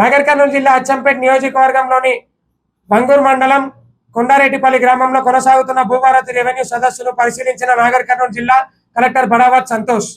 నాగర్ కర్నూలు జిల్లా అచ్చంపేట నియోజకవర్గంలోని బంగూరు మండలం కొండారెడ్డిపల్లి గ్రామంలో కొనసాగుతున్న భూభారతి రెవెన్యూ సదస్సును పరిశీలించిన నాగర్ కర్నూలు జిల్లా కలెక్టర్ బడావత్ సంతోష్.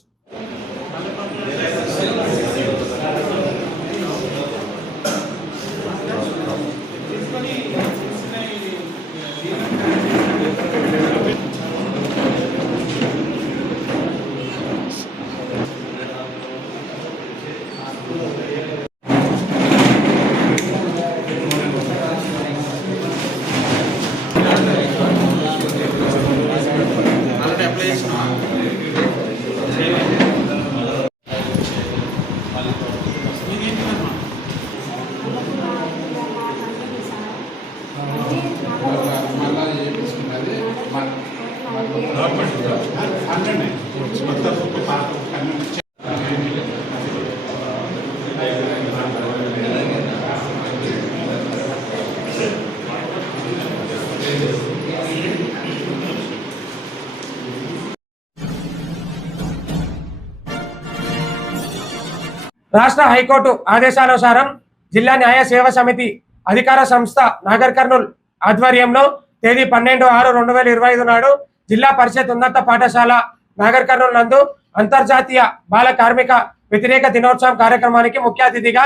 రాష్ట్ర హైకోర్టు ఆదేశానుసారం జిల్లా న్యాయ సేవా సమితి అధికార సంస్థ నాగర్ కర్నూల్ ఆధ్వర్యంలో తేదీ 12/6/2025 నాడు జిల్లా పరిషత్ ఉన్నత పాఠశాల నాగర్ కర్నూల్ నందు అంతర్జాతీయ బాల కార్మిక వ్యతిరేక దినోత్సవం కార్యక్రమానికి ముఖ్య అతిథిగా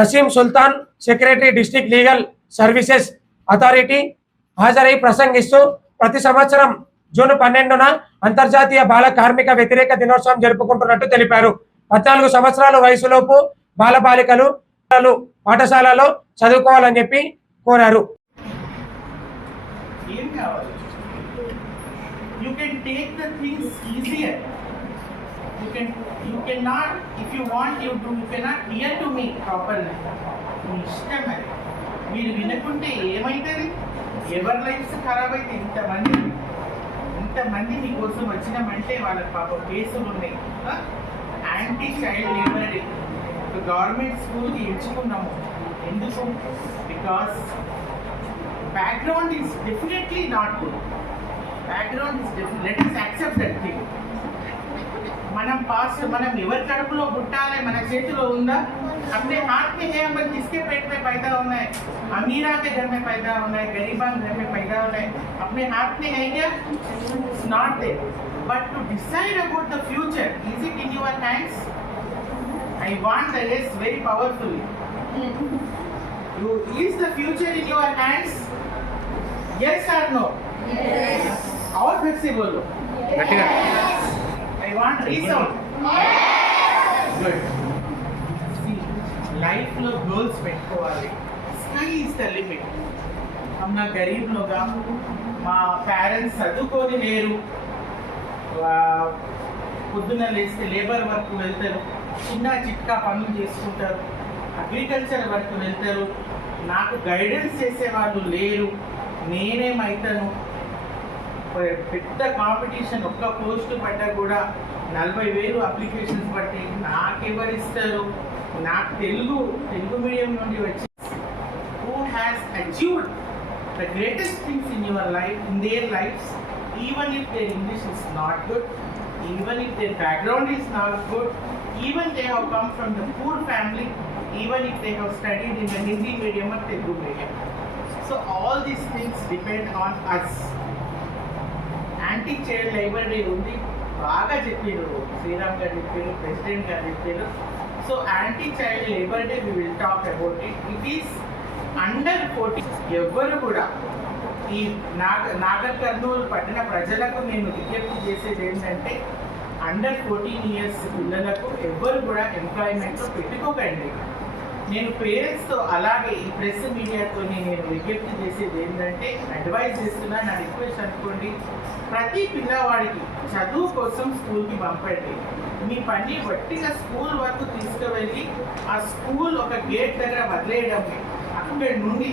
Naseem Sultan secretary district legal services authority హాజరై ప్రసంగిస్తూ ప్రతి సంవత్సరం జూన్ 12న అంతర్జాతీయ బాల కార్మిక వ్యతిరేక దినోత్సవం జరుపుకుంటున్నట్టు తెలిపారు. 14 సంవత్సరాల వయసులోపు బాలబాలికలు పాఠశాలలో చదువుకోవాలని చెప్పి కోరారు. You can take the things easier. You cannot, if you want, you cannot hear to me properly. ఇష్టమే మీరు వినకుంటే ఏమైతుంది? ఎవరి లైఫ్స్ ఖరాబ్ అయితే ఇంతమంది మీకోసం వచ్చినామంటే వాళ్ళకి పాప కేసులు ఉన్నాయి. యాంటీ చైల్డ్ లేబర్ గవర్నమెంట్ స్కూల్కి ఎంచుకున్నాము. ఎందుకు? Because background is definitely not good. Background is definite. Let us accept that thing. మనం ఎవరి కడుపులో పుట్టాలి మన చేతిలో ఉందా? अपने हाथ में है, हम किसके पेट में पैदा होना है? अमीरा के घर में पैदा होना है, गरीबान घर में पैदा होना है. अपने हाथ में है क्या? It's not there. But to decide about the future, is it in your hands? I want the yes very powerfully. Is the future in your hands? Yes or no? Yes. और फिर से बोलो. Yes. I want resound. Yes. Good. See, life లో goals పెట్టుకోవాలి. Sky is the limit. हम ना गरीब लोग, మా పేరెంట్స్ చదువుకొని లేరు. పొద్దున్న లేస్తే లేబర్ వర్క్ వెళ్తారు, చిన్న చిట్కా పనులు చేసుకుంటారు, అగ్రికల్చర్ వర్క్ వెళ్తారు. నాకు గైడెన్స్ చేసేవాళ్ళు లేరు. నేనేమవుతాను? పెద్ద కాంపిటీషన్, ఒక్క పోస్టు పడ్డా కూడా 40,000 అప్లికేషన్స్ పట్టి నాకెవరిస్తారు? నాకు తెలుగు మీడియం నుండి వచ్చి who has achieved the greatest things in your life, in their lives, even if their English is not good, even if their background is not good, even they have come from the poor family, even if they have studied in the Hindi medium or Telugu medium. So all these things depend on us. Anti-child labor day undi baga chepparu, Sriram garu chepparu, President garu chepparu. So anti-child labor day we will talk about it. It is under 14. ఎవరు కూడా ఈ నాగర్ కర్నూలు పట్టణ ప్రజలకు నేను విజ్ఞప్తి చేసేది ఏంటంటే under 14 years పిల్లలకు ఎవరు కూడా ఎంప్లాయ్మెంట్లో పెట్టుకోకండి. నేను పేరెంట్స్తో అలాగే ఈ ప్రెస్ మీడియాతో నేను విజ్ఞప్తి చేసేది ఏంటంటే అడ్వైజ్ చేస్తున్నా, నా రిక్వెస్ట్ అనుకోండి. ప్రతి పిల్లవాడికి చదువు కోసం స్కూల్కి పంపండి. మీ పని వట్టిగా స్కూల్ వరకు తీసుకువెళ్ళి ఆ స్కూల్ ఒక గేట్ దగ్గర వదిలేయడమే. అక్కడి నుండి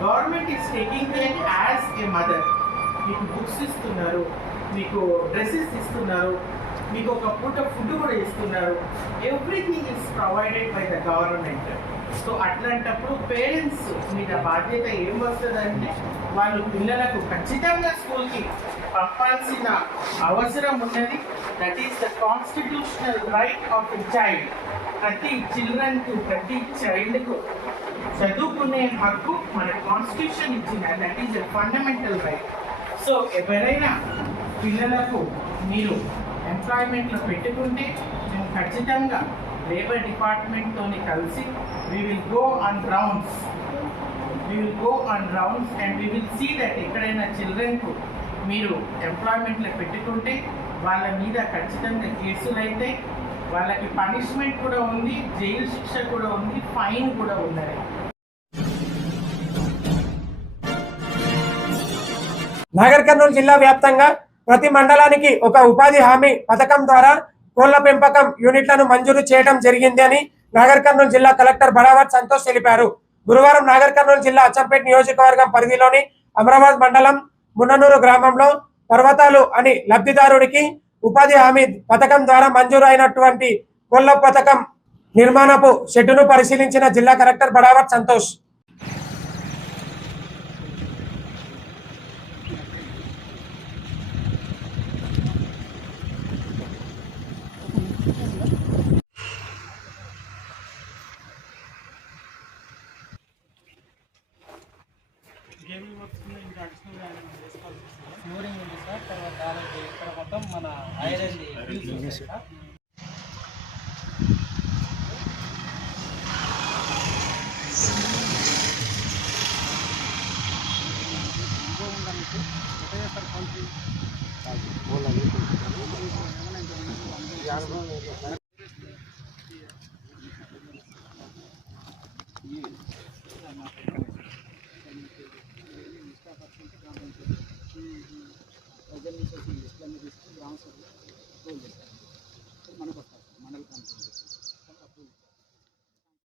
government is taking care as a mother. మీకు బుక్స్ ఇస్తున్నారు, మీకు డ్రెస్సెస్ ఇస్తున్నారు, మీకు ఒక పూట ఫుడ్ కూడా ఇస్తున్నారు. Everything is provided by the government. So అట్లాంటప్పుడు పేరెంట్స్ మీద బాధ్యత ఏం వస్తుందంటే వాళ్ళు పిల్లలకు ఖచ్చితంగా స్కూల్కి పంపాల్సిన అవసరం ఉన్నది. That is the constitutional right of a child. ప్రతి చిల్డ్రన్కు, ప్రతి చైల్డ్కు చదువుకునే హక్కు మన కాన్స్టిట్యూషన్ ఇచ్చిన, that is a fundamental right. So ఎవరైనా పిల్లలకు మీరు ఎంప్లాయ్మెంట్లో పెట్టుకుంటే మేము ఖచ్చితంగా లేబర్ డిపార్ట్మెంట్తో కలిసి we will go on rounds and we will see that ఎక్కడైనా చిల్డ్రన్కు మీరు ఎంప్లాయ్మెంట్లో పెట్టుకుంటే వాళ్ళ మీద ఖచ్చితంగా కేసులు అయితే వాళ్ళకి పనిష్మెంట్ కూడా ఉంది, జైలు శిక్ష కూడా ఉంది, ఫైన్ కూడా ఉన్నది. నాగర్ కర్నూలు జిల్లా వ్యాప్తంగా ప్రతి మండలానికి ఒక ఉపాధి హామీ పథకం ద్వారా కోళ్ల పెంపకం యూనిట్లను మంజూరు చేయడం జరిగింది అని నాగర్ కర్నూలు జిల్లా కలెక్టర్ బడావత్ సంతోష్ తెలిపారు. గురువారం నాగర్ కర్నూలు జిల్లా అచ్చంపేట నియోజకవర్గం పరిధిలోని అమరాబాద్ మండలం మున్ననూరు గ్రామంలో పర్వతాలు అని లబ్ధిదారుడికి ఉపాధి హామీ పథకం ద్వారా మంజూరు అయినటువంటి కోళ్ల పథకం నిర్మాణపు షెడ్డును పరిశీలించిన జిల్లా కలెక్టర్ బడావత్ సంతోష్. ఫ్లోరింగ్ ఉంది సార్. తర్వాత దానికి ఇక్కడ మొత్తం మన ఐరన్ ఫ్యూజ్ సార్. ఇంకో ఉందా మీకు?